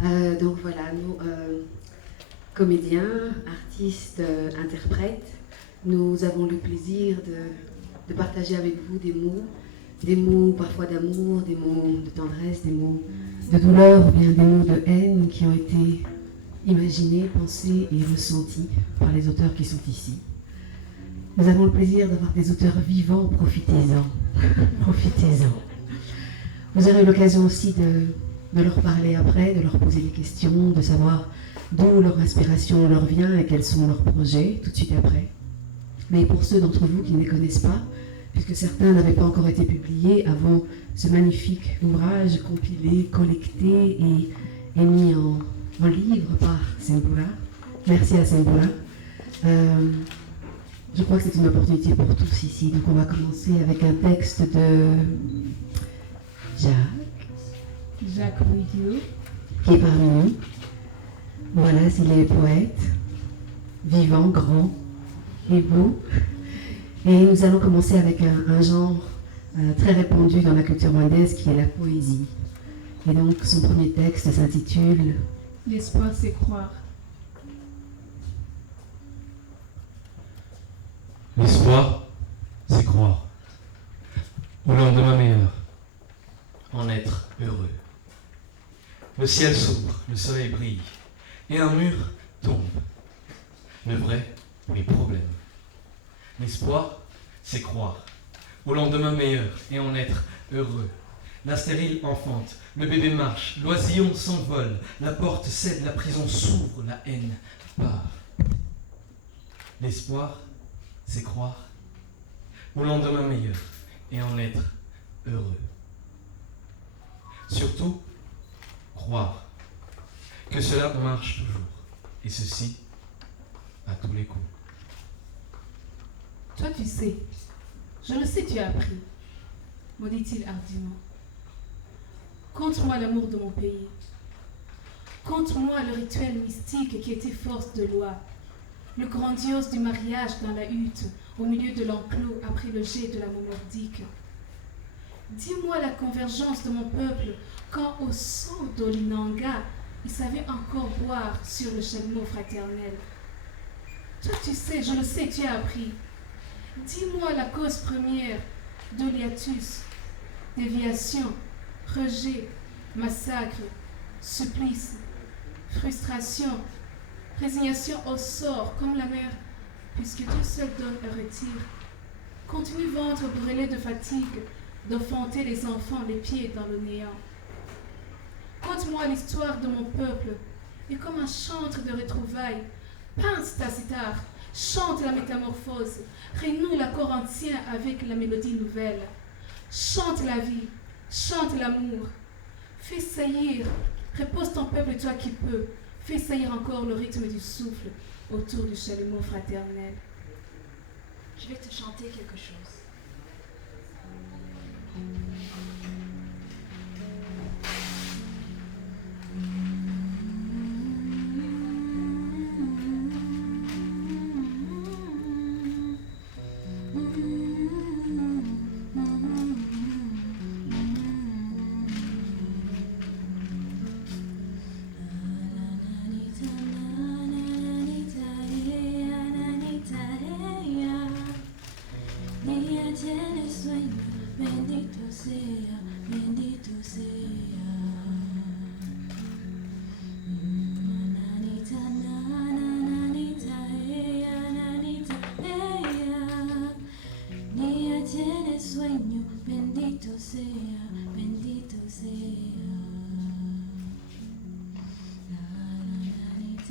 Donc voilà, nous, comédiens, artistes, interprètes, nous avons le plaisir de partager avec vous des mots parfois d'amour, des mots de tendresse, des mots de douleur ou bien des mots de haine qui ont été imaginés, pensés et ressentis par les auteurs qui sont ici. Nous avons le plaisir d'avoir des auteurs vivants, profitez-en. Profitez-en. Vous aurez l'occasion aussi de leur parler après, de leur poser des questions, de savoir d'où leur inspiration leur vient et quels sont leurs projets, tout de suite après. Mais pour ceux d'entre vous qui ne les connaissent pas, puisque certains n'avaient pas encore été publiés avant ce magnifique ouvrage compilé, collecté et mis en livre par Sembula. Merci à Sembula. Je crois que c'est une opportunité pour tous ici. Donc on va commencer avec un texte de Jacques Ouidieu, qui est parmi nous. Voilà, s'il est poète, vivant, grand et beau. Et nous allons commencer avec un genre très répandu dans la culture rwandaise qui est la poésie. Et donc son premier texte s'intitule « L'espoir, c'est croire ». L'espoir, c'est croire au lendemain meilleur, en être heureux. Le ciel s'ouvre, le soleil brille, et un mur tombe. Le vrai, les problèmes. L'espoir, c'est croire au lendemain meilleur et en être heureux. La stérile enfante, le bébé marche, l'oisillon s'envole, la porte cède, la prison s'ouvre, la haine part. L'espoir, c'est croire au lendemain meilleur et en être heureux. Surtout, croire que cela marche toujours, et ceci à tous les coups. Toi, tu sais, je le sais, tu as appris, me dit-il hardiment. Conte-moi l'amour de mon pays. Conte-moi le rituel mystique qui était force de loi. Le grandiose du mariage dans la hutte, au milieu de l'enclos, après le jet de la mot nordique. Dis-moi la convergence de mon peuple, quand au sang d'Olinanga, il savait encore boire sur le chalumeau fraternel. Toi, tu sais, je le sais, tu as appris. Dis-moi la cause première de l'hiatus, déviation, rejet, massacre, supplice, frustration, résignation au sort, comme la mer, puisque Dieu seul donne et retire. Continue ventre brûlé de fatigue, d'enfanter les enfants les pieds dans le néant. Conte-moi l'histoire de mon peuple, et comme un chantre de retrouvailles, pince ta cithare, chante la métamorphose, renoue la corinthien avec la mélodie nouvelle. Chante la vie, chante l'amour, fais saillir, repose ton peuple toi qui peux, fais saillir encore le rythme du souffle autour du chalumeau fraternel. Je vais te chanter quelque chose.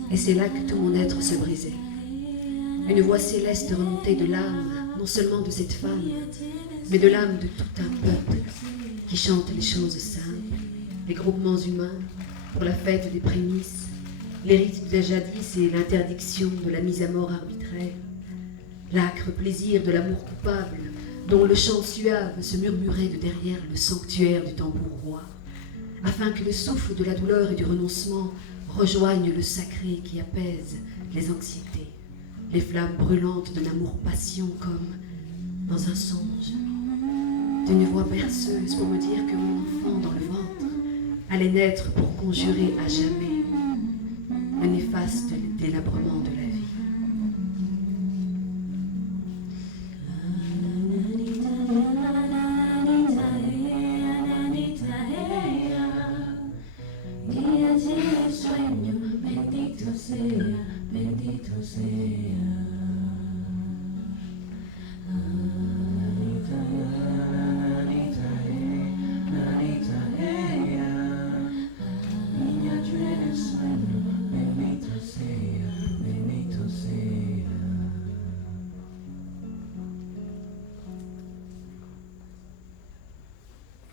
Et c'est là que tout mon être se brisait. Une voix céleste remontait de l'âme, non seulement de cette femme, mais de l'âme de tout un peuple qui chante les choses simples, les groupements humains pour la fête des prémices, les rites de jadis et l'interdiction de la mise à mort arbitraire, l'âcre plaisir de l'amour coupable dont le chant suave se murmurait de derrière le sanctuaire du tambour roi, afin que le souffle de la douleur et du renoncement rejoignent le sacré qui apaise les anxiétés, les flammes brûlantes d'un amour-passion comme dans un songe, d'une voix berceuse pour me dire que mon enfant dans le ventre allait naître pour conjurer à jamais le néfaste délabrement de la vie.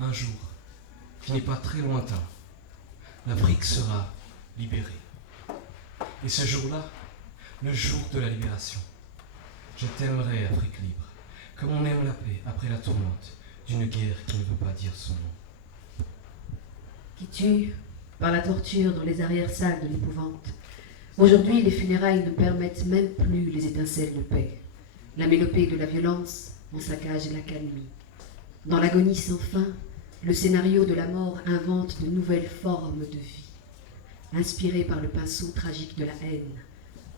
Un jour, qui n'est pas très lointain, l'Afrique sera libérée. Et ce jour-là, le jour de la libération, je t'aimerai, Afrique libre, comme on aime la paix après la tourmente d'une guerre qui ne veut pas dire son nom. Qui tue par la torture dans les arrière-salles de l'épouvante. Aujourd'hui, les funérailles ne permettent même plus les étincelles de paix. La mélopée de la violence en saccage l'accalmie. Dans l'agonie sans fin, le scénario de la mort invente de nouvelles formes de vie, inspirées par le pinceau tragique de la haine,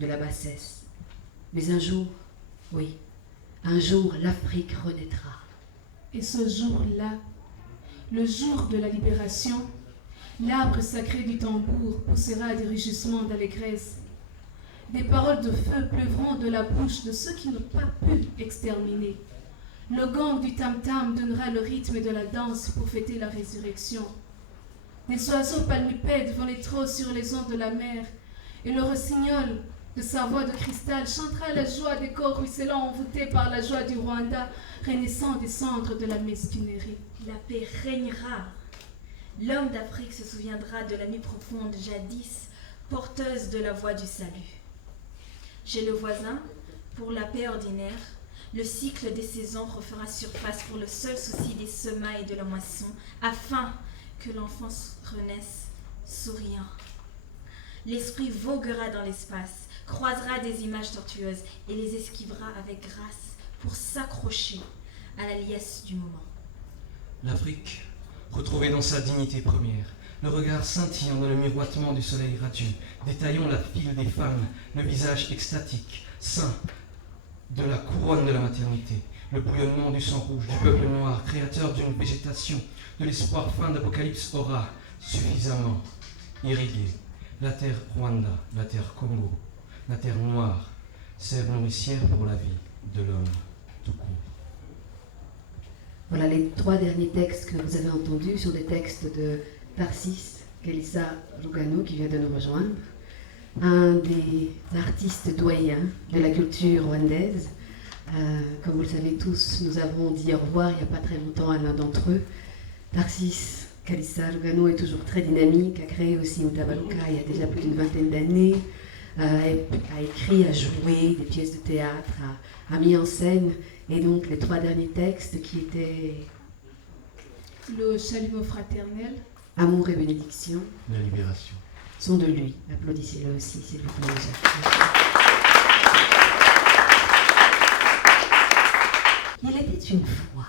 de la bassesse. Mais un jour, oui, un jour, l'Afrique renaîtra. Et ce jour-là, le jour de la libération, l'arbre sacré du tambour poussera des rugissements d'allégresse. Des paroles de feu pleuvront de la bouche de ceux qui n'ont pas pu exterminer. Le gong du tam-tam donnera le rythme de la danse pour fêter la résurrection. Des oiseaux palmipèdes voletteront sur les ondes de la mer, et le rossignol de sa voix de cristal chantera la joie des corps ruisselants envoûtés par la joie du Rwanda, renaissant des cendres de la mesquinerie. La paix régnera. L'homme d'Afrique se souviendra de la nuit profonde jadis, porteuse de la voix du salut. Chez le voisin, pour la paix ordinaire, le cycle des saisons refera surface pour le seul souci des semailles de la moisson, afin que l'enfance renaisse souriant. L'esprit voguera dans l'espace, croisera des images tortueuses et les esquivera avec grâce pour s'accrocher à la liesse du moment. L'Afrique, retrouvée dans sa dignité première, le regard scintillant dans le miroitement du soleil radieux, détaillant la file des femmes, le visage extatique, saint, de la couronne de la maternité, le bouillonnement du sang rouge du peuple noir, créateur d'une végétation, de l'espoir fin d'Apocalypse aura suffisamment irrigué la terre Rwanda, la terre Congo, la terre noire, sève nourricière pour la vie de l'homme tout court. Voilà, les 3 derniers textes que vous avez entendus sont des textes de Tarsis Kalisa Lugano qui vient de nous rejoindre, un des artistes doyens de la culture rwandaise. Comme vous le savez tous, nous avons dit au revoir il n'y a pas très longtemps à l'un d'entre eux. Tarsis Kalisa Lugano est toujours très dynamique, a créé aussi Mutabaruka il y a déjà plus d'une vingtaine d'années, a écrit, a joué des pièces de théâtre, a mis en scène, et donc les 3 derniers textes qui étaient Le chalumeau fraternel, Amour et bénédiction, La libération. sont de lui. Applaudissez-le aussi, s'il vous plaît. Il était une fois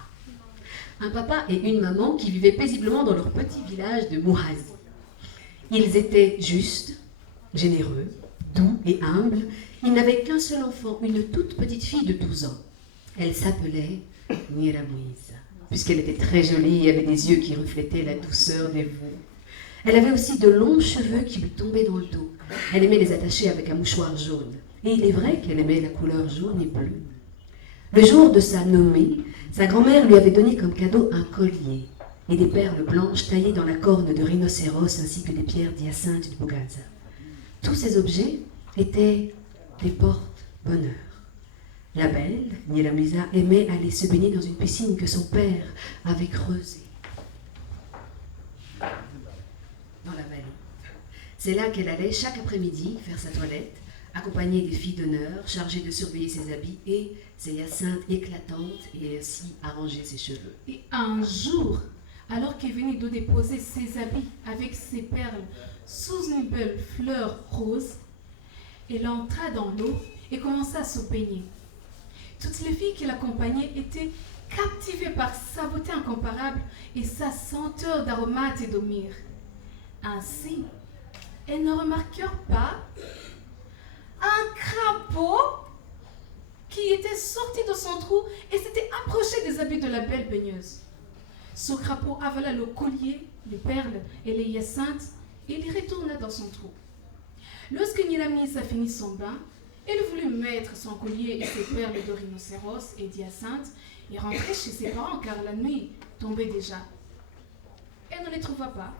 un papa et une maman qui vivaient paisiblement dans leur petit village de Muhazi. Ils étaient justes, généreux, doux et humbles. Ils n'avaient qu'un seul enfant, une toute petite fille de 12 ans. Elle s'appelait Nyiramuiza, puisqu'elle était très jolie et avait des yeux qui reflétaient la douceur des veaux. Elle avait aussi de longs cheveux qui lui tombaient dans le dos. Elle aimait les attacher avec un mouchoir jaune. Et il est vrai qu'elle aimait la couleur jaune et bleue. Le jour de sa nommée, sa grand-mère lui avait donné comme cadeau un collier et des perles blanches taillées dans la corne de rhinocéros ainsi que des pierres d'hyacinthe du Buganza. Tous ces objets étaient des porte-bonheur. La belle, Nyiramuiza, aimait aller se baigner dans une piscine que son père avait creusée dans la vallée. C'est là qu'elle allait chaque après-midi faire sa toilette, accompagnée des filles d'honneur, chargées de surveiller ses habits et ses hyacinthes éclatantes et ainsi arranger ses cheveux. et un jour, alors qu'elle venait de déposer ses habits avec ses perles sous une belle fleur rose, elle entra dans l'eau et commença à se baigner. Toutes les filles qui l'accompagnaient étaient captivées par sa beauté incomparable et sa senteur d'aromates et de myrrhe. Ainsi, elles ne remarquèrent pas un crapaud qui était sorti de son trou et s'était approché des habits de la belle baigneuse. Ce crapaud avala le collier, les perles et les hyacinthes et les retourna dans son trou. Lorsque Niramisa finit son bain, elle voulut mettre son collier et ses perles de rhinocéros et d'hyacinthe et rentrer chez ses parents car la nuit tombait déjà. Elle ne les trouva pas.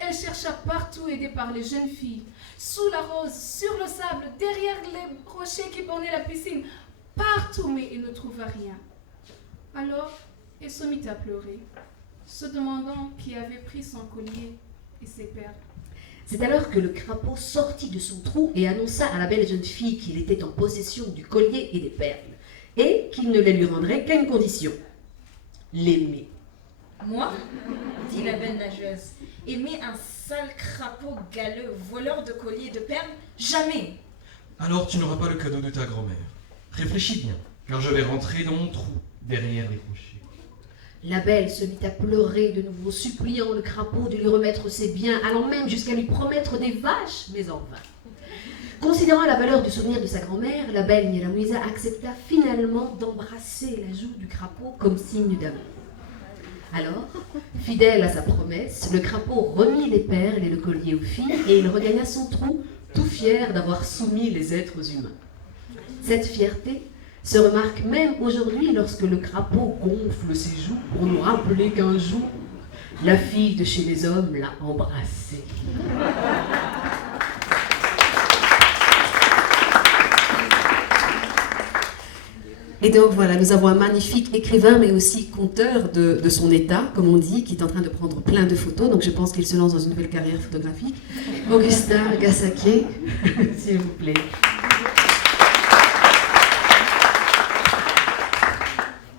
Elle chercha partout aidée par les jeunes filles, sous la rose, sur le sable, derrière les rochers qui bornaient la piscine, partout, mais elle ne trouva rien. Alors, elle se mit à pleurer, se demandant qui avait pris son collier et ses perles. C'est alors que le crapaud sortit de son trou et annonça à la belle jeune fille qu'il était en possession du collier et des perles, et qu'il ne les lui rendrait qu'à une condition, l'aimer. Moi, dit la belle nageuse, aimer un sale crapaud galeux, voleur de colliers et de perles, jamais. Alors tu n'auras pas le cadeau de ta grand-mère. Réfléchis bien, car je vais rentrer dans mon trou, derrière les rochers. La belle se mit à pleurer de nouveau, suppliant le crapaud de lui remettre ses biens, allant même jusqu'à lui promettre des vaches, mais en vain. Considérant la valeur du souvenir de sa grand-mère, la belle Nyiramuiza accepta finalement d'embrasser la joue du crapaud comme signe d'amour. Alors, fidèle à sa promesse, le crapaud remit les perles et le collier aux filles et il regagna son trou, tout fier d'avoir soumis les êtres humains. Cette fierté se remarque même aujourd'hui lorsque le crapaud gonfle ses joues pour nous rappeler qu'un jour, la fille de chez les hommes l'a embrassé. Et donc voilà, nous avons un magnifique écrivain, mais aussi conteur de son état, comme on dit, qui est en train de prendre plein de photos. Donc je pense qu'il se lance dans une nouvelle carrière photographique. Augustin Gassaquet, s'il vous plaît.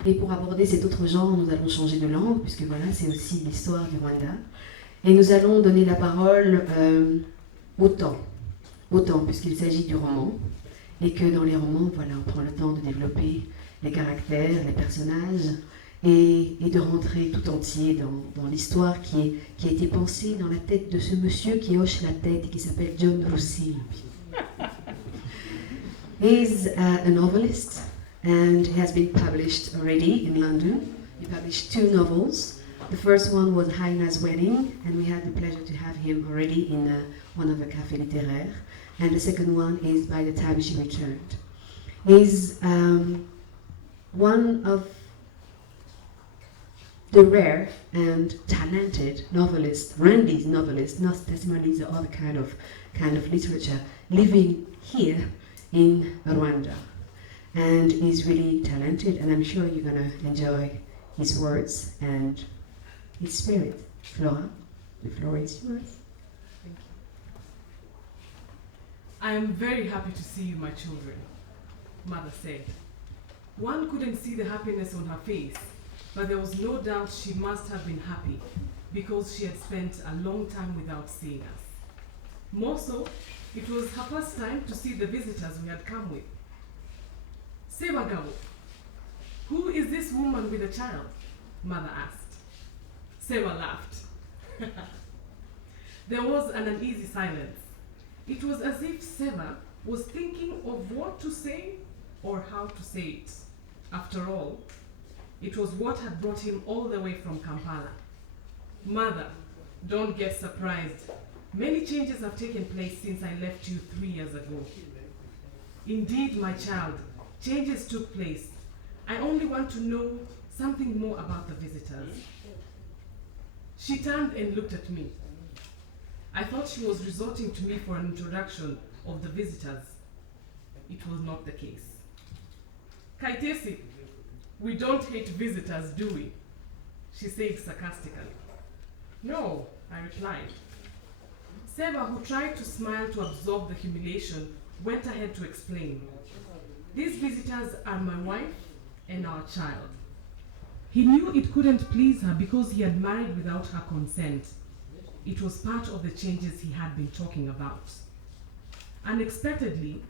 Et pour aborder cet autre genre, nous allons changer de langue, puisque voilà, c'est aussi l'histoire du Rwanda. Et nous allons donner la parole au temps, puisqu'il s'agit du roman. Et que dans les romans, voilà, on prend le temps de développer les caractères, les personnages, et de rentrer tout entier dans l'histoire qui a été pensée dans la tête de ce monsieur qui hoche la tête et qui s'appelle John Russilli. He's a novelist, and he has been published already in London. He published 2 novels. The first one was Haina's Wedding, and we had the pleasure to have him already in one of the cafés littéraires. And the second one is By the Time She Returned. He's one of the rare and talented novelists, Rwandi's novelists, not necessarily the other kind of literature, living here in Rwanda. And he's really talented, and I'm sure you're gonna enjoy his words and his spirit. Flora, the floor is yours. I am very happy to see you, my children, Mother said. One couldn't see the happiness on her face, but there was no doubt she must have been happy because she had spent a long time without seeing us. More so, it was her first time to see the visitors we had come with. Sebagabo, who is this woman with a child? Mother asked. Seba laughed. There was an uneasy silence. It was as if Seva was thinking of what to say or how to say it. After all, it was what had brought him all the way from Kampala. Mother, don't get surprised. Many changes have taken place since I left you 3 years ago. Indeed, my child, changes took place. I only want to know something more about the visitors. She turned and looked at me. I thought she was resorting to me for an introduction of the visitors. It was not the case. Kaitesi, we don't hate visitors, do we? She said sarcastically. No, I replied. Seva, who tried to smile to absorb the humiliation, went ahead to explain. These visitors are my wife and our child. He knew it couldn't please her because he had married without her consent. It was part of the changes he had been talking about. Unexpectedly,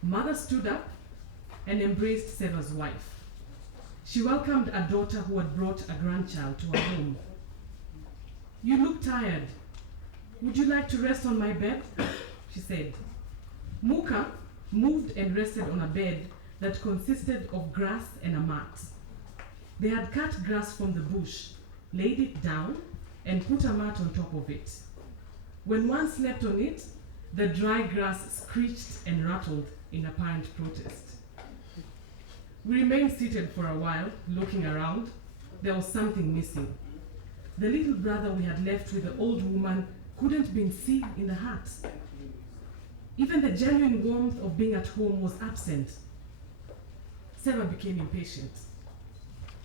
Mother stood up and embraced Seva's wife. She welcomed a daughter who had brought a grandchild to her home. You look tired. Would you like to rest on my bed? She said. Muka moved and rested on a bed that consisted of grass and a mat. They had cut grass from the bush, laid it down, and put a mat on top of it. When one slept on it, the dry grass screeched and rattled in apparent protest. We remained seated for a while, looking around. There was something missing. The little brother we had left with the old woman couldn't be seen in the hut. Even the genuine warmth of being at home was absent. Seva became impatient.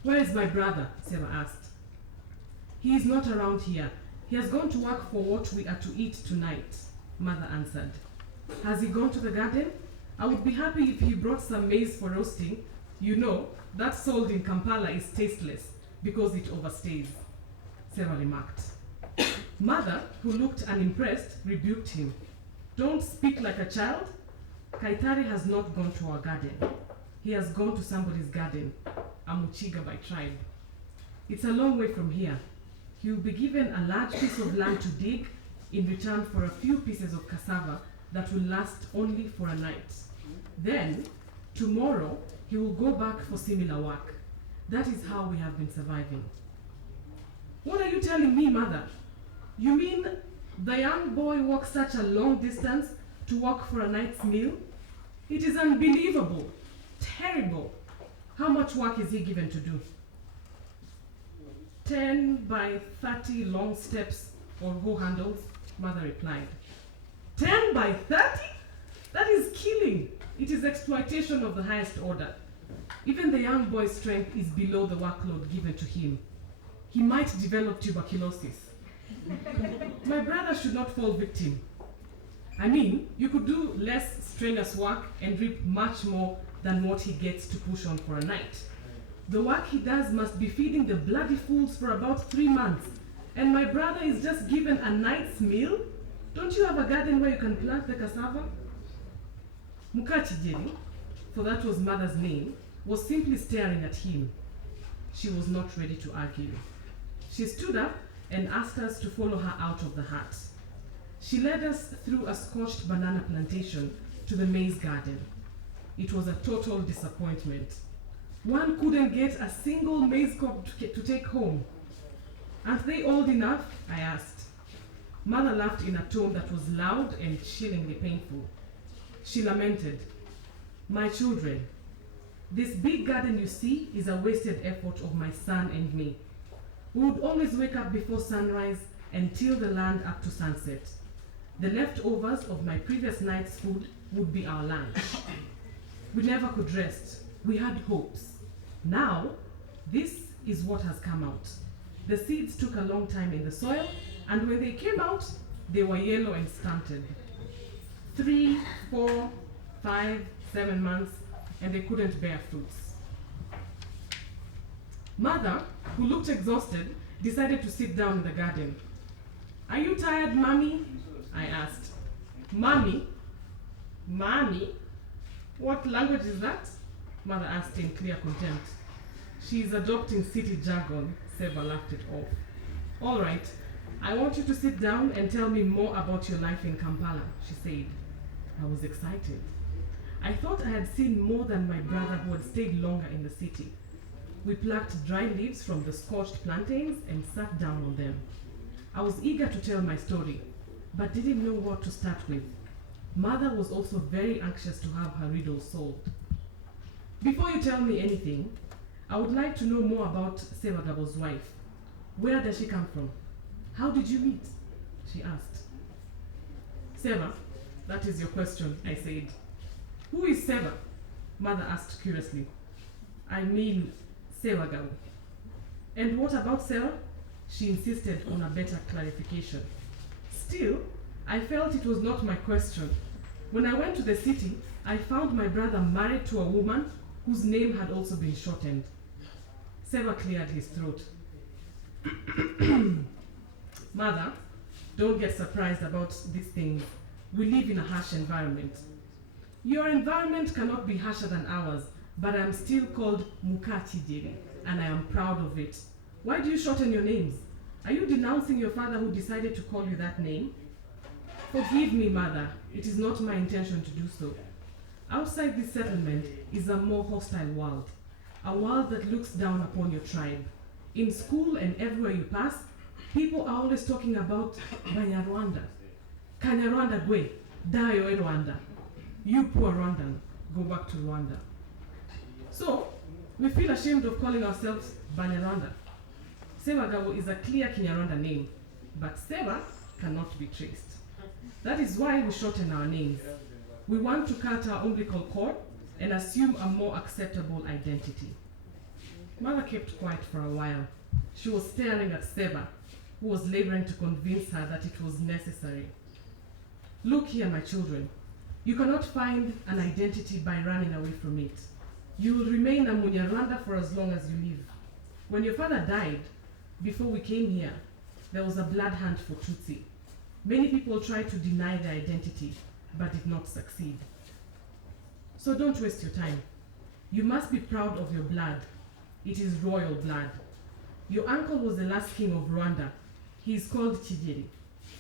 Where is my brother? Seva asked. He is not around here. He has gone to work for what we are to eat tonight, Mother answered. Has he gone to the garden? I would be happy if he brought some maize for roasting. You know, that sold in Kampala is tasteless because it overstays, Seva remarked. Mother, who looked unimpressed, rebuked him. Don't speak like a child. Kaitari has not gone to our garden. He has gone to somebody's garden, a Muchiga by tribe. It's a long way from here. He will be given a large piece of land to dig in return for a few pieces of cassava that will last only for a night. Then, tomorrow, he will go back for similar work. That is how we have been surviving. What are you telling me, Mother? You mean the young boy walks such a long distance to work for a night's meal? It is unbelievable, terrible. How much work is he given to do? 10 by 30 long steps or hoe handles, Mother replied. 10 by 30? That is killing. It is exploitation of the highest order. Even the young boy's strength is below the workload given to him. He might develop tuberculosis. My brother should not fall victim. I mean, you could do less strenuous work and reap much more than what he gets to push on for a night. The work he does must be feeding the bloody fools for about 3 months. And my brother is just given a night's meal? Don't you have a garden where you can plant the cassava? Mukachijeri, for that was Mother's name, was simply staring at him. She was not ready to argue. She stood up and asked us to follow her out of the hut. She led us through a scorched banana plantation to the maize garden. It was a total disappointment. One couldn't get a single maize cob to take home. Aren't they old enough? I asked. Mother laughed in a tone that was loud and chillingly painful. She lamented, "My children, this big garden you see is a wasted effort of my son and me. We would always wake up before sunrise and till the land up to sunset. The leftovers of my previous night's food would be our lunch. We never could rest. We had hopes. Now, this is what has come out. The seeds took a long time in the soil, and when they came out, they were yellow and stunted. 3, 4, 5, 7 months, and they couldn't bear fruits." Mother, who looked exhausted, decided to sit down in the garden. "Are you tired, Mommy?" I asked. "Mommy? Mommy? What language is that?" Mother asked in clear contempt. "She is adopting city jargon," Seva laughed it off. "All right, I want you to sit down and tell me more about your life in Kampala," she said. I was excited. I thought I had seen more than my brother who had stayed longer in the city. We plucked dry leaves from the scorched plantains and sat down on them. I was eager to tell my story, but didn't know what to start with. Mother was also very anxious to have her riddle solved. "Before you tell me anything, I would like to know more about Sewagabo's wife. Where does she come from? How did you meet?" she asked. "Seva, that is your question," I said. "Who is Seva?" Mother asked curiously. "I mean, Sewagabo." "And what about Seva?" She insisted on a better clarification. Still, I felt it was not my question. When I went to the city, I found my brother married to a woman whose name had also been shortened. Seva cleared his throat. "Mother, don't get surprised about these things. We live in a harsh environment. Your environment cannot be harsher than ours, but I am still called Mukachijeri, and I am proud of it. Why do you shorten your names? Are you denouncing your father who decided to call you that name?" Forgive me, Mother. It is not my intention to do so. Outside this settlement is a more hostile world, a world that looks down upon your tribe. In school and everywhere you pass, people are always talking about Banyarwanda. Kanyarwanda gwe, dayo e Rwanda. You poor Rwandan, go back to Rwanda. So, we feel ashamed of calling ourselves Banyarwanda. Sebagabo is a clear Kinyarwanda name, but Seba cannot be traced. That is why we shorten our names. We want to cut our umbilical cord and assume a more acceptable identity. Mother kept quiet for a while. She was staring at Seba, who was laboring to convince her that it was necessary. Look here, my children. You cannot find an identity by running away from it. You will remain a Munyarwanda for as long as you live. When your father died, before we came here, there was a blood hunt for Tutsi. Many people tried to deny their identity, but did not succeed. So don't waste your time. You must be proud of your blood. It is royal blood. Your uncle was the last king of Rwanda. He is called Kigeli.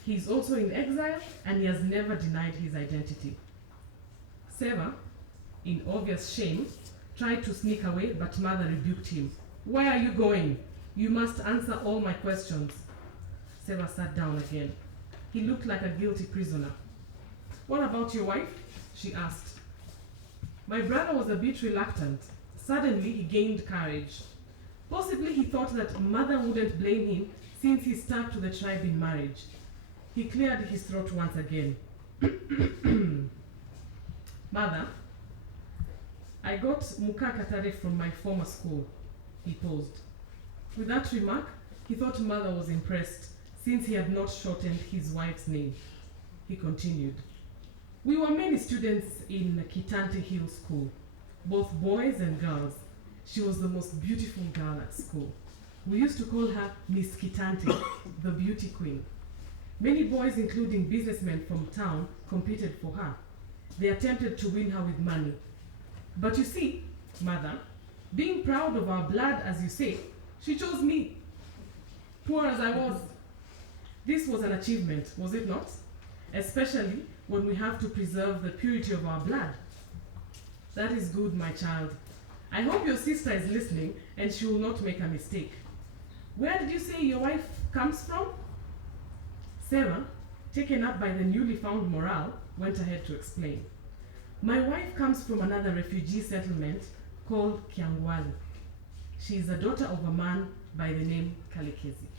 He is also in exile and he has never denied his identity. Seba, in obvious shame, tried to sneak away, but Mother rebuked him. Where are you going? You must answer all my questions. Seba sat down again. He looked like a guilty prisoner. What about your wife? She asked. My brother was a bit reluctant. Suddenly, he gained courage. Possibly he thought that Mother wouldn't blame him since he stuck to the tribe in marriage. He cleared his throat once again. Mother, I got Mukakatare from my former school. He paused. With that remark, he thought Mother was impressed since he had not shortened his wife's name. He continued. We were many students in Kitante Hill School, both boys and girls. She was the most beautiful girl at school. We used to call her Miss Kitante, the beauty queen. Many boys, including businessmen from town, competed for her. They attempted to win her with money. But you see, Mother, being proud of our blood, as you say, she chose me, poor as I was. This was an achievement, was it not? Especially when we have to preserve the purity of our blood. That is good, my child. I hope your sister is listening and she will not make a mistake. Where did you say your wife comes from? Sarah, taken up by the newly found morale, went ahead to explain. My wife comes from another refugee settlement called Kiangwali. She is the daughter of a man by the name Kalekezi.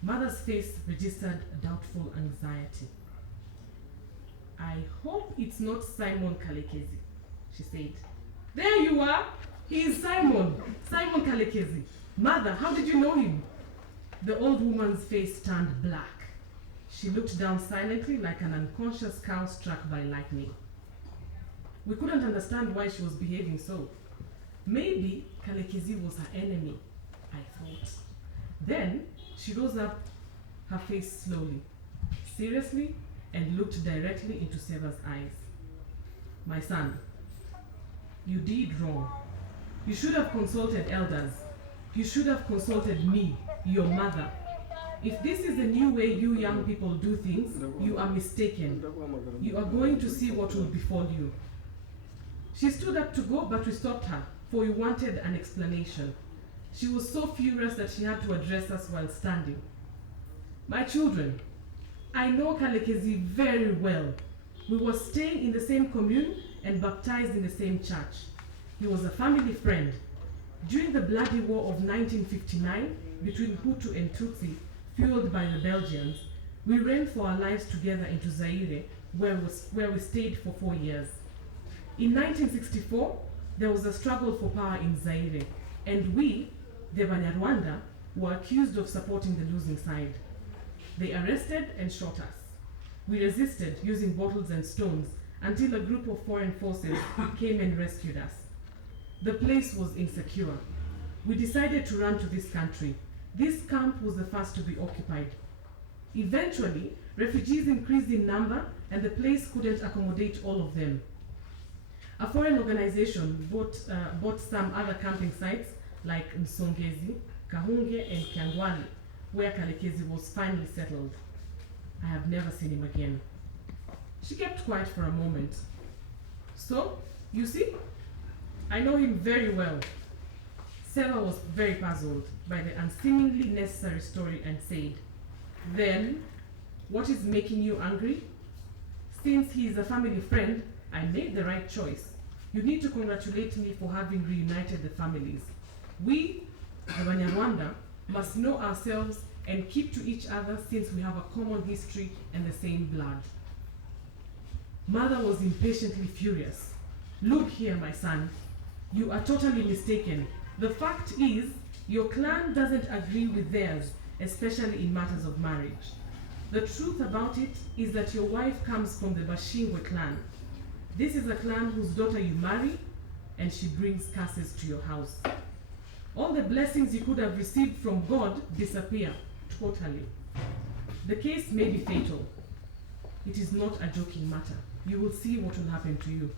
Mother's face registered doubtful anxiety. I hope it's not Simon Kalekezi, she said. There you are! He is Simon Kalekezi. Mother, how did you know him? The old woman's face turned black. She looked down silently like an unconscious cow struck by lightning. We couldn't understand why she was behaving so. Maybe Kalekezi was her enemy, I thought. Then she rose up, her face slowly, seriously, and looked directly into Seba's eyes. My son, you did wrong. You should have consulted elders. You should have consulted me, your mother. If this is the new way you young people do things, you are mistaken. You are going to see what will befall you. She stood up to go, but we stopped her, for we wanted an explanation. She was so furious that she had to address us while standing. My children, I know Kalekezi very well. We were staying in the same commune and baptized in the same church. He was a family friend. During the bloody war of 1959, between Hutu and Tutsi, fueled by the Belgians, we ran for our lives together into Zaire, where we stayed for 4 years. In 1964, there was a struggle for power in Zaire, and we, the Banyarwanda, were accused of supporting the losing side. They arrested and shot us. We resisted using bottles and stones until a group of foreign forces came and rescued us. The place was insecure. We decided to run to this country. This camp was the first to be occupied. Eventually, refugees increased in number and the place couldn't accommodate all of them. A foreign organization bought some other camping sites like Nsongezi, Kahunge, and Kiangwali, where Kalekezi was finally settled. I have never seen him again. She kept quiet for a moment. So, you see, I know him very well. Seva was very puzzled by the unseemingly necessary story and said, "Then, what is making you angry? Since he is a family friend, I made the right choice. You need to congratulate me for having reunited the families. We, the Banyarwanda, must know ourselves and keep to each other since we have a common history and the same blood." Mother was impatiently furious. "Look here, my son. You are totally mistaken. The fact is, your clan doesn't agree with theirs, especially in matters of marriage. The truth about it is that your wife comes from the Bashingwe clan. This is a clan whose daughter you marry, and she brings curses to your house. All the blessings you could have received from God disappear totally. The case may be fatal. It is not a joking matter. You will see what will happen to you."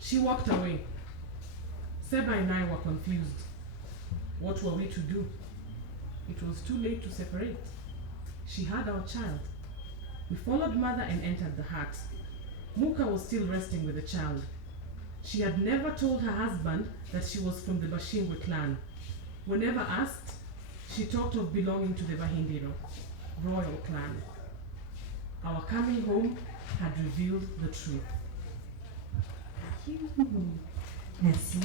She walked away. Seba and I were confused. What were we to do? It was too late to separate. She had our child. We followed mother and entered the hut. Muka was still resting with the child. She had never told her husband that she was from the Bashingwe clan. Whenever asked, she talked of belonging to the Bahindiro royal clan. Our coming home had revealed the truth. Merci.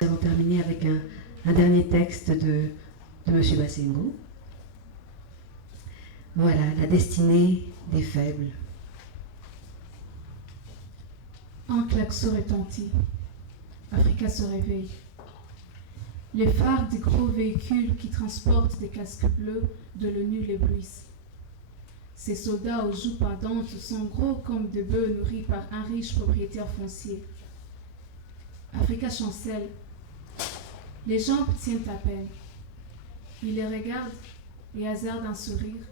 Nous allons terminer avec un dernier texte de M. Basengo. Voilà, la destinée des faibles. Un klaxon retentit. Africa se réveille. Les phares des gros véhicules qui transportent des casques bleus de l'ONU l'éblouissent. Ces soldats aux joues pendantes sont gros comme des bœufs nourris par un riche propriétaire foncier. Africa chancelle. Les jambes tiennent à peine. Il les regarde et hasarde un sourire,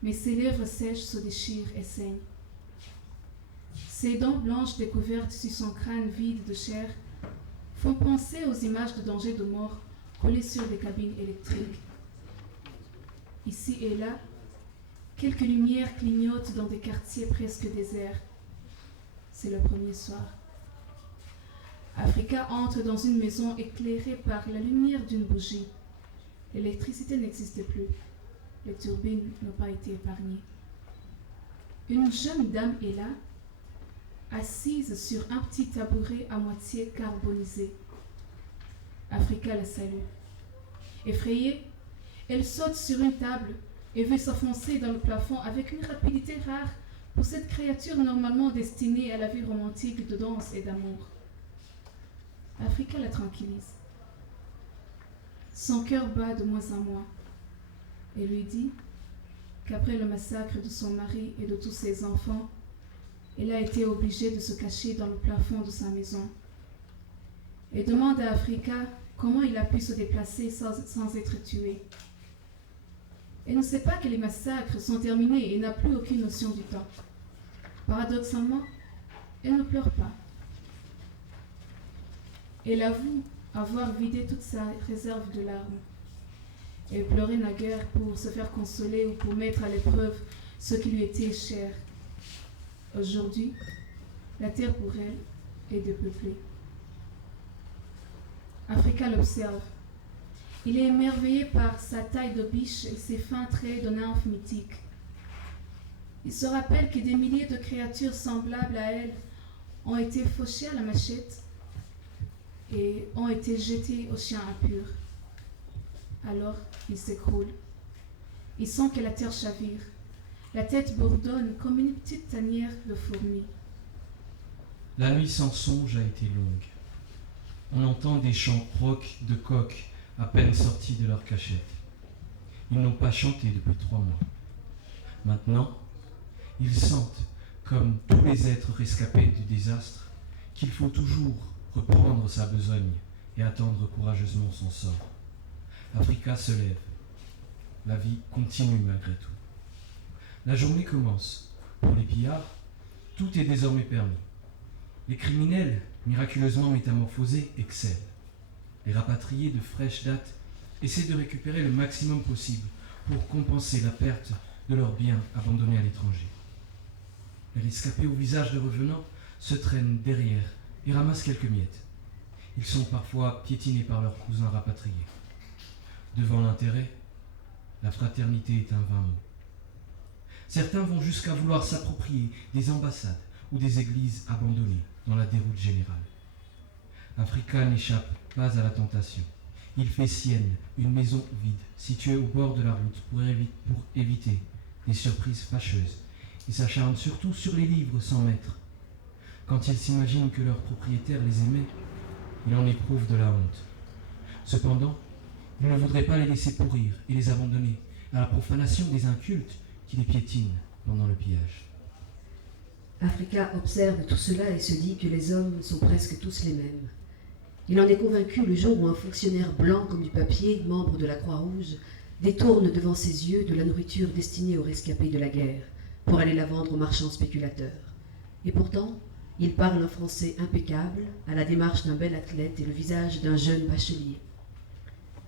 mais ses lèvres sèches se déchirent et saignent. Ses dents blanches découvertes sur son crâne vide de chair font penser aux images de danger de mort collées sur des cabines électriques. Ici et là, quelques lumières clignotent dans des quartiers presque déserts. C'est le premier soir. Africa entre dans une maison éclairée par la lumière d'une bougie. L'électricité n'existe plus. Les turbines n'ont pas été épargnées. Une jeune dame est là, assise sur un petit tabouret à moitié carbonisé. Africa la salue. Effrayée, elle saute sur une table et veut s'enfoncer dans le plafond avec une rapidité rare pour cette créature normalement destinée à la vie romantique de danse et d'amour. Africa la tranquillise. Son cœur bat de moins en moins et lui dit qu'après le massacre de son mari et de tous ses enfants, elle a été obligée de se cacher dans le plafond de sa maison. Et demande à Africa comment il a pu se déplacer sans être tué. Elle ne sait pas que les massacres sont terminés et n'a plus aucune notion du temps. Paradoxalement, elle ne pleure pas. Elle avoue avoir vidé toute sa réserve de larmes. Elle pleurait naguère pour se faire consoler ou pour mettre à l'épreuve ce qui lui était cher. Aujourd'hui, la terre pour elle est dépeuplée. Africa l'observe. Il est émerveillé par sa taille de biche et ses fins traits de nymphe mythique. Il se rappelle que des milliers de créatures semblables à elle ont été fauchées à la machette et ont été jetées aux chiens impurs. Alors, il s'écroule. Il sent que la terre chavire. La tête bourdonne comme une petite tanière de fourmis. La nuit sans songe a été longue. On entend des chants rocs de coqs à peine sortis de leur cachette. Ils n'ont pas chanté depuis 3 mois. Maintenant, ils sentent, comme tous les êtres rescapés du désastre, qu'il faut toujours reprendre sa besogne et attendre courageusement son sort. Africa se lève. La vie continue malgré tout. La journée commence. Pour les pillards, tout est désormais permis. Les criminels, miraculeusement métamorphosés, excellent. Les rapatriés de fraîche date essaient de récupérer le maximum possible pour compenser la perte de leurs biens abandonnés à l'étranger. Les rescapés au visage de revenants se traînent derrière et ramassent quelques miettes. Ils sont parfois piétinés par leurs cousins rapatriés. Devant l'intérêt, la fraternité est un vain mot. Certains vont jusqu'à vouloir s'approprier des ambassades ou des églises abandonnées dans la déroute générale. Africa n'échappe pas à la tentation. Il fait sienne une maison vide, située au bord de la route pour éviter des surprises fâcheuses. Il s'acharne surtout sur les livres sans maître. Quand il s'imagine que leur propriétaire les aimait, il en éprouve de la honte. Cependant, il ne voudrait pas les laisser pourrir et les abandonner à la profanation des incultes qui les piétinent pendant le pillage. Africa observe tout cela et se dit que les hommes sont presque tous les mêmes. Il en est convaincu le jour où un fonctionnaire blanc comme du papier, membre de la Croix-Rouge, détourne devant ses yeux de la nourriture destinée aux rescapés de la guerre pour aller la vendre aux marchands spéculateurs. Et pourtant, il parle un français impeccable, à la démarche d'un bel athlète et le visage d'un jeune bachelier.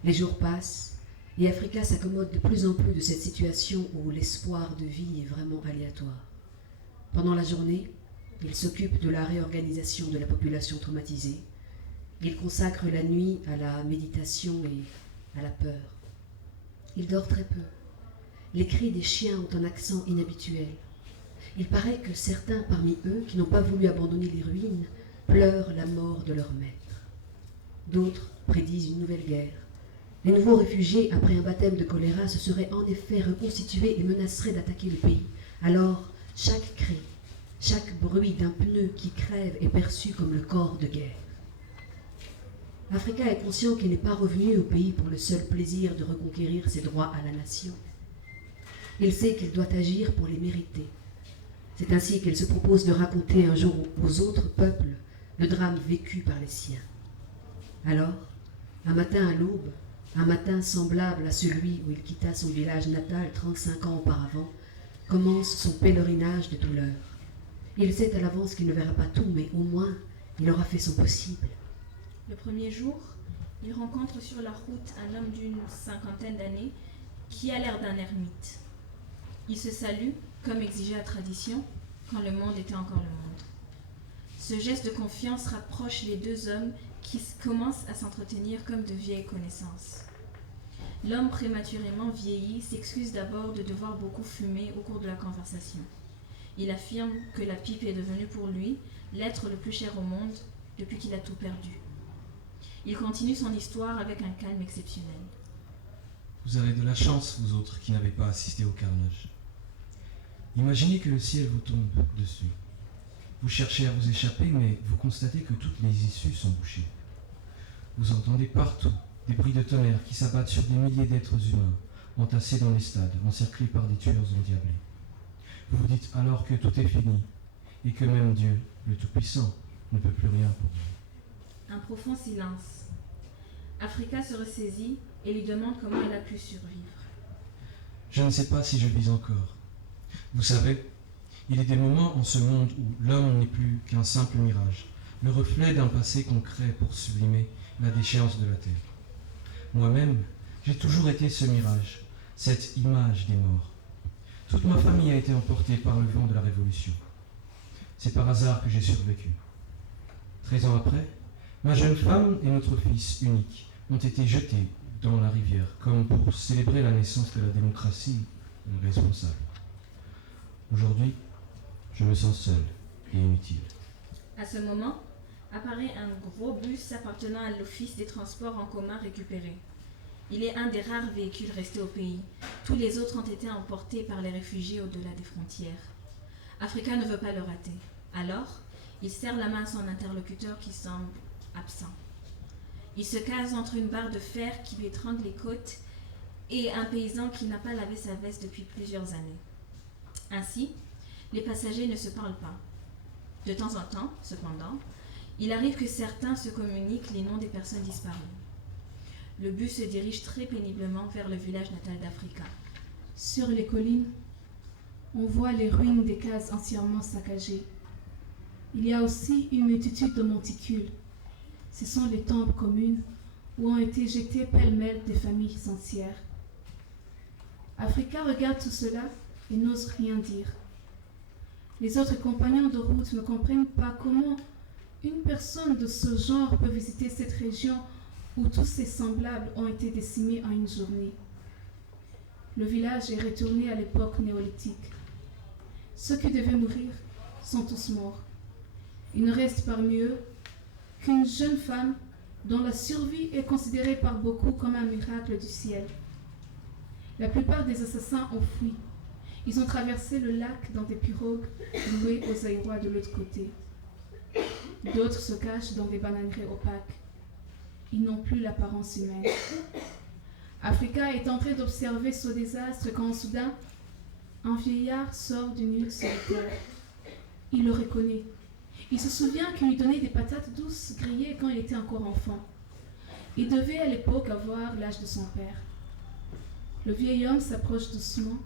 Les jours passent et Africa s'accommode de plus en plus de cette situation où l'espoir de vie est vraiment aléatoire. Pendant la journée, il s'occupe de la réorganisation de la population traumatisée. Il consacre la nuit à la méditation et à la peur. Il dort très peu. Les cris des chiens ont un accent inhabituel. Il paraît que certains parmi eux, qui n'ont pas voulu abandonner les ruines, pleurent la mort de leur maître. D'autres prédisent une nouvelle guerre. Les nouveaux réfugiés, après un baptême de choléra, se seraient en effet reconstitués et menaceraient d'attaquer le pays. Alors, chaque cri, chaque bruit d'un pneu qui crève est perçu comme le corps de guerre. Africa est conscient qu'il n'est pas revenu au pays pour le seul plaisir de reconquérir ses droits à la nation. Il sait qu'il doit agir pour les mériter. C'est ainsi qu'il se propose de raconter un jour aux autres peuples le drame vécu par les siens. Alors, un matin à l'aube, un matin semblable à celui où il quitta son village natal 35 ans auparavant, commence son pèlerinage de douleur. Il sait à l'avance qu'il ne verra pas tout, mais au moins, il aura fait son possible. Le premier jour, il rencontre sur la route un homme d'une 50aine d'années qui a l'air d'un ermite. Il se salue, comme exigeait la tradition, quand le monde était encore le monde. Ce geste de confiance rapproche les deux hommes qui commencent à s'entretenir comme de vieilles connaissances. L'homme prématurément vieilli s'excuse d'abord de devoir beaucoup fumer au cours de la conversation. Il affirme que la pipe est devenue pour lui l'être le plus cher au monde depuis qu'il a tout perdu. Il continue son histoire avec un calme exceptionnel. Vous avez de la chance, vous autres, qui n'avez pas assisté au carnage. Imaginez que le ciel vous tombe dessus. Vous cherchez à vous échapper, mais vous constatez que toutes les issues sont bouchées. Vous entendez partout des bruits de tonnerre qui s'abattent sur des milliers d'êtres humains, entassés dans les stades, encerclés par des tueurs endiablés. Vous vous dites alors que tout est fini, et que même Dieu, le Tout-Puissant, ne peut plus rien pour vous. Un profond silence. Africa se ressaisit et lui demande comment elle a pu survivre. Je ne sais pas si je vis encore. Vous savez, il est des moments en ce monde où l'homme n'est plus qu'un simple mirage, le reflet d'un passé qu'on crée pour sublimer la déchéance de la terre. Moi-même, j'ai toujours été ce mirage, cette image des morts. Toute ma famille a été emportée par le vent de la Révolution. C'est par hasard que j'ai survécu. 13 ans après, ma jeune femme et notre fils unique ont été jetés dans la rivière, comme pour célébrer la naissance de la démocratie responsable. Aujourd'hui, je me sens seul et inutile. À ce moment, apparaît un gros bus appartenant à l'Office des transports en commun récupérés. Il est un des rares véhicules restés au pays. Tous les autres ont été emportés par les réfugiés au-delà des frontières. Africa ne veut pas le rater. Alors, il serre la main à son interlocuteur qui semble absent. Il se case entre une barre de fer qui lui étrangle les côtes et un paysan qui n'a pas lavé sa veste depuis plusieurs années. Ainsi, les passagers ne se parlent pas. De temps en temps, cependant, il arrive que certains se communiquent les noms des personnes disparues. Le bus se dirige très péniblement vers le village natal d'Africa. Sur les collines, on voit les ruines des cases entièrement saccagées. Il y a aussi une multitude de monticules. Ce sont les tombes communes où ont été jetées pêle-mêle des familles entières. Africa regarde tout cela et n'ose rien dire. Les autres compagnons de route ne comprennent pas comment une personne de ce genre peut visiter cette région où tous ses semblables ont été décimés en une journée. Le village est retourné à l'époque néolithique. Ceux qui devaient mourir sont tous morts. Il ne reste parmi eux qu'une jeune femme dont la survie est considérée par beaucoup comme un miracle du ciel. La plupart des assassins ont fui. Ils ont traversé le lac dans des pirogues louées aux Aïrois de l'autre côté. D'autres se cachent dans des bananeraies opaques. Ils n'ont plus l'apparence humaine. Africa est en train d'observer ce désastre quand soudain, un vieillard sort d'une hutte solitaire. Il le reconnaît. Il se souvient qu'il lui donnait des patates douces grillées quand il était encore enfant. Il devait à l'époque avoir l'âge de son père. Le vieil homme s'approche doucement,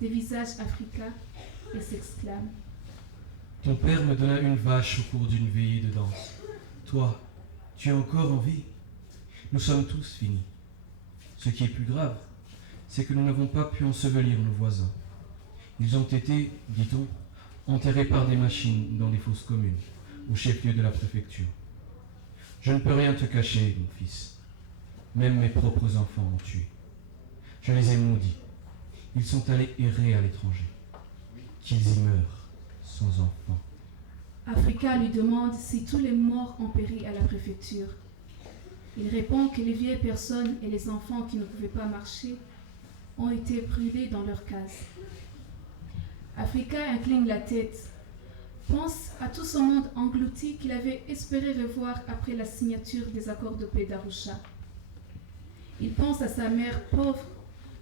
dévisage Africa et s'exclame. Ton père me donna une vache au cours d'une veillée de danse. Toi, tu es encore en vie. Nous sommes tous finis. Ce qui est plus grave, c'est que nous n'avons pas pu ensevelir nos voisins. Ils ont été, dit-on, enterrés par des machines dans des fosses communes, au chef-lieu de la préfecture. Je ne peux rien te cacher, mon fils. Même mes propres enfants ont tué. Je les ai maudits. Ils sont allés errer à l'étranger. Qu'ils y meurent, sans enfants. Africa lui demande si tous les morts ont péri à la préfecture. Il répond que les vieilles personnes et les enfants qui ne pouvaient pas marcher ont été brûlés dans leurs cases. Africa incline la tête, pense à tout ce monde englouti qu'il avait espéré revoir après la signature des accords de paix d'Arusha. Il pense à sa mère pauvre,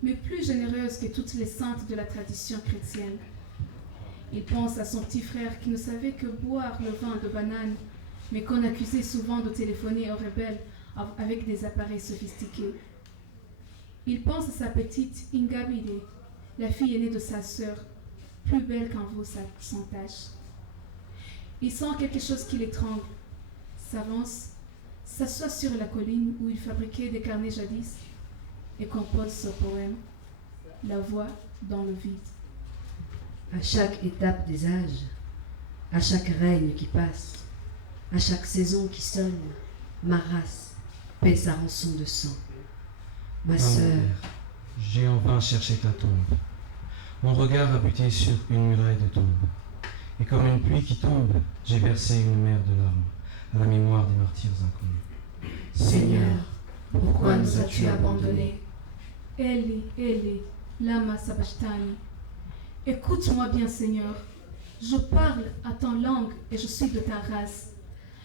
mais plus généreuse que toutes les saintes de la tradition chrétienne. Il pense à son petit frère qui ne savait que boire le vin de banane, mais qu'on accusait souvent de téléphoner aux rebelles avec des appareils sophistiqués. Il pense à sa petite Ingabide, la fille aînée de sa sœur, plus belle qu'un veau sans tache. Il sent quelque chose qui l'étrangle, s'avance, s'assoit sur la colline où il fabriquait des carnets jadis et compose ce poème, La voix dans le vide. À chaque étape des âges, à chaque règne qui passe, à chaque saison qui sonne, ma race paie sa rançon de sang. Ma sœur, J'ai en vain cherché ta tombe. Mon regard a buté sur une muraille de tombe. Et comme une pluie qui tombe, j'ai versé une mer de larmes à la mémoire des martyrs inconnus. Seigneur, pourquoi nous as-tu abandonnés? Eli, Eli, lama sabachthani. Écoute-moi bien, Seigneur. Je parle à ta langue et je suis de ta race.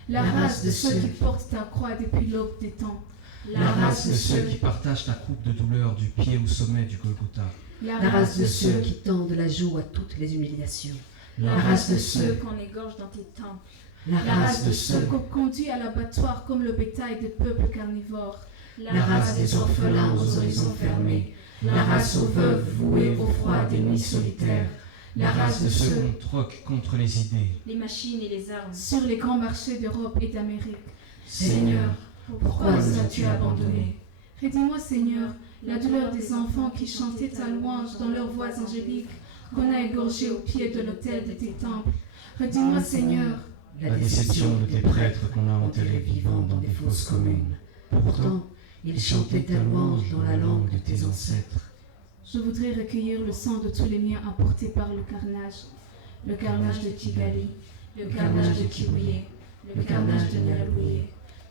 La race de ceux qui portent ta croix depuis l'aube des temps. La race de ceux qui partagent ta coupe de douleur du pied au sommet du Golgotha. La race de ceux qui tendent la joue à toutes les humiliations. La race de ceux qu'on égorge dans tes temples. La race de ceux qu'on conduit à l'abattoir comme le bétail des peuples carnivores. La race des orphelins aux horizons fermés. La race aux veuves vouées au froid des nuits solitaires. La race de ceux qu'on troque contre les idées. Les machines et les armes. Sur les grands marchés d'Europe et d'Amérique. Seigneur, pourquoi nous as-tu abandonnés? Redis-moi, Seigneur, la douleur des enfants qui chantaient ta louange dans leurs voix angéliques, qu'on a égorgés au pied de l'autel de tes temples. Redis-moi, Seigneur, La déception de tes prêtres qu'on a enterrés vivants dans des fosses communes. Pourtant, ils chantaient ta louange dans la langue de tes ancêtres. je voudrais recueillir le sang de tous les miens apportés par le carnage de Kigali, Le carnage de Kibuye. Le carnage de Nyalabouye.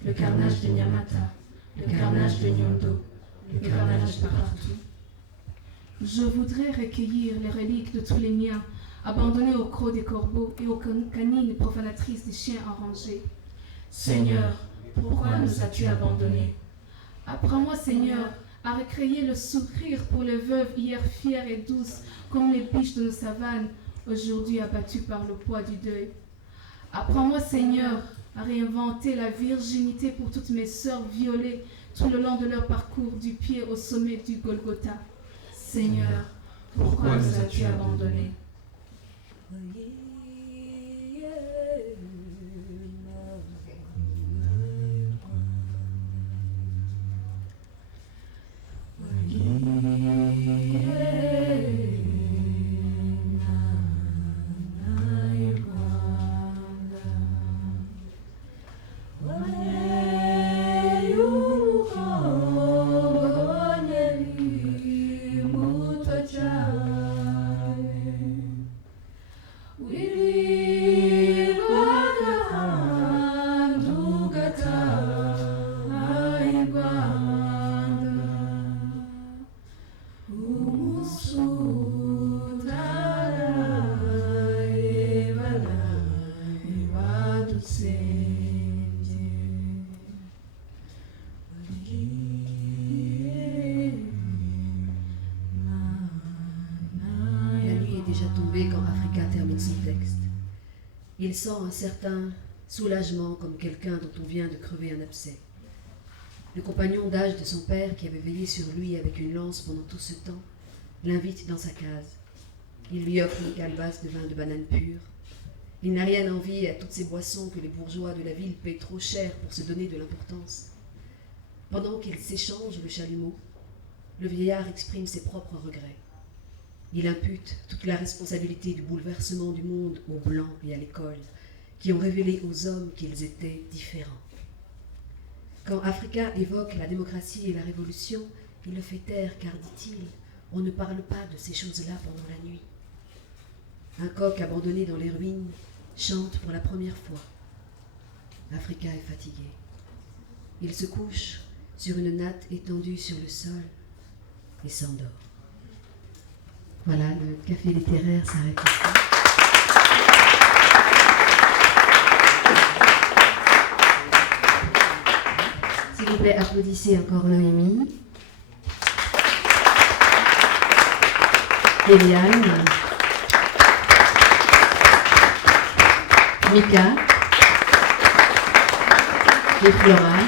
Le carnage de Nyamata. Le carnage de Nyondo. Le carnage de partout. Je voudrais recueillir les reliques de tous les miens, abandonnés au croc des corbeaux et aux canines profanatrices des chiens enrangés. Seigneur, pourquoi nous as-tu abandonnés? Apprends-moi, Seigneur, à recréer le sourire pour les veuves hier fières et douces, comme les biches de nos savanes, aujourd'hui abattues par le poids du deuil. Apprends-moi, Seigneur, à réinventer la virginité pour toutes mes sœurs violées tout le long de leur parcours du pied au sommet du Golgotha. Seigneur, Pourquoi nous as-tu abandonnés? Déjà tombé quand Africa termine son texte. Il sent un certain soulagement comme quelqu'un dont on vient de crever un abcès. Le compagnon d'âge de son père, qui avait veillé sur lui avec une lance pendant tout ce temps, l'invite dans sa case. Il lui offre une calebasse de vin de banane pure. Il n'a rien envie à toutes ces boissons que les bourgeois de la ville paient trop cher pour se donner de l'importance. Pendant qu'ils s'échangent le chalumeau, le vieillard exprime ses propres regrets. Il impute toute la responsabilité du bouleversement du monde aux Blancs et à l'école, qui ont révélé aux hommes qu'ils étaient différents. Quand Africa évoque la démocratie et la révolution, il le fait taire car, dit-il, on ne parle pas de ces choses-là pendant la nuit. Un coq abandonné dans les ruines chante pour la première fois. Africa est fatigué. Il se couche sur une natte étendue sur le sol et s'endort. Voilà, le café littéraire s'arrête ici. S'il vous plaît, applaudissez encore Noémie, Eliane, Mika et Flora.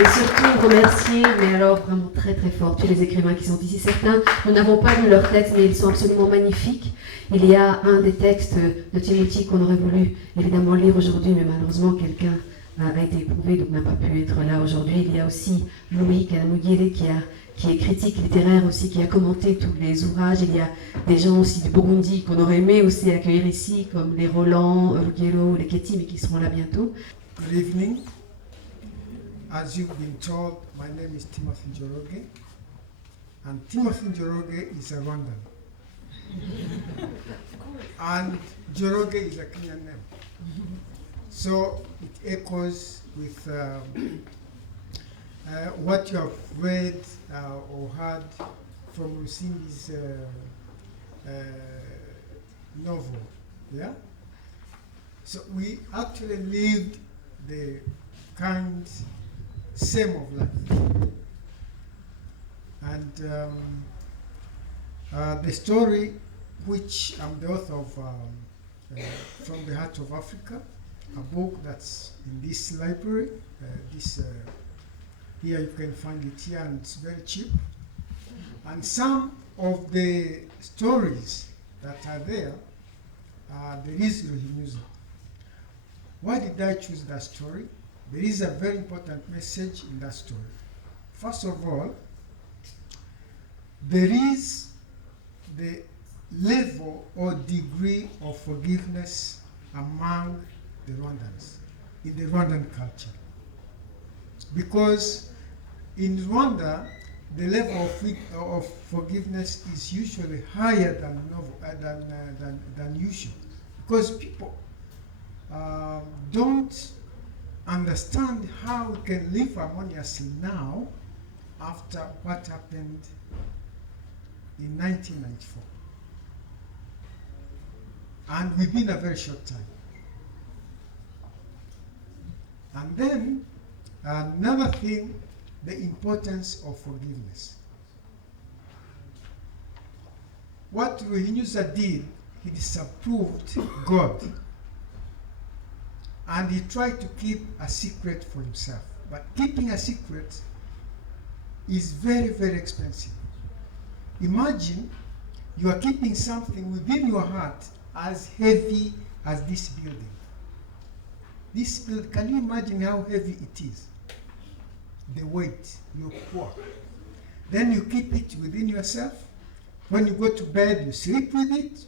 Et surtout remercier, mais alors vraiment très très fort, tous les écrivains qui sont ici. Certains, nous n'avons pas lu leurs textes, mais ils sont absolument magnifiques. Il y a un des textes de Timothy qu'on aurait voulu évidemment lire aujourd'hui, mais malheureusement quelqu'un a été éprouvé, donc n'a pas pu être là aujourd'hui. Il y a aussi Louis Kanamugire qui est critique littéraire aussi, qui a commenté tous les ouvrages. Il y a des gens aussi du Burundi qu'on aurait aimé aussi accueillir ici, comme les Roland, Ruggiero, les Ketty, mais qui seront là bientôt. Good evening. As you've been told, my name is Timothy Njoroge, and Timothy Njoroge is a Rwandan. And Njoroge is a Kenyan name. So it echoes with what you have read or heard from Lucindi's novel. Yeah? So we actually lived the kind same of life. And the story, which I'm the author of From the Heart of Africa, a book that's in this library. Here you can find it here, and it's very cheap. And some of the stories that are there is Ruhinyuza. Why did I choose that story? There is a very important message in that story. First of all, there is the level or degree of forgiveness among the Rwandans, in the Rwandan culture. Because in Rwanda, the level of forgiveness is usually higher than usual. Because people don't understand how we can live harmoniously now after what happened in 1994. And within a very short time. And then another thing, the importance of forgiveness. What Ruhinyuza did, he disapproved God. And he tried to keep a secret for himself. But keeping a secret is very, very expensive. Imagine you are keeping something within your heart as heavy as this building. This building, can you imagine how heavy it is? The weight, you're poor. Then you keep it within yourself. When you go to bed, you sleep with it.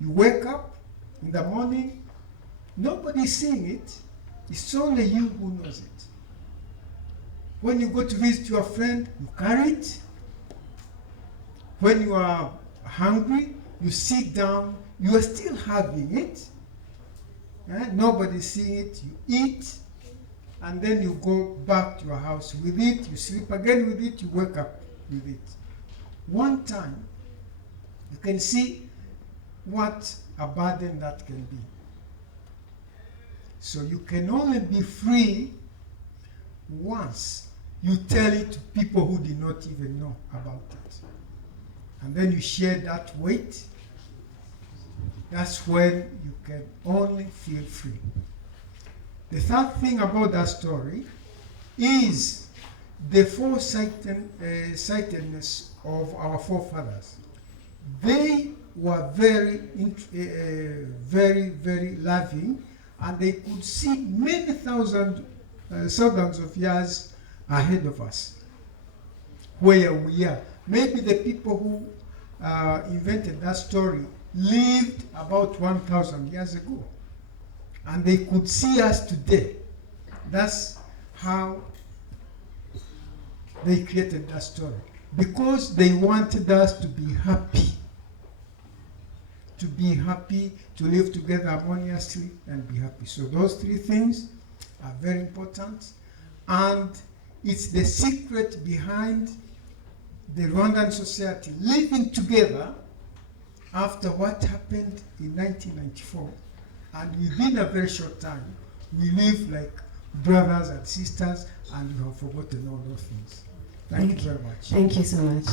You wake up in the morning. Nobody's seeing it. It's only you who knows it. When you go to visit your friend, you carry it. When you are hungry, you sit down. You are still having it. Nobody's seeing it. You eat. And then you go back to your house with it. You sleep again with it. You wake up with it. One time, you can see what a burden that can be. So you can only be free once you tell it to people who did not even know about it. And then you share that weight. That's when you can only feel free. The third thing about that story is the foresightedness of our forefathers. They were very, very loving, and they could see many thousands of years ahead of us, where we are. Maybe the people who invented that story lived about 1,000 years ago, and they could see us today. That's how they created that story, because they wanted us to be happy, to live together harmoniously and be happy. So those three things are very important, and it's the secret behind the Rwandan society living together after what happened in 1994. And within a very short time, we live like brothers and sisters, and we have forgotten all those things. Thank you very much. Thank you so much.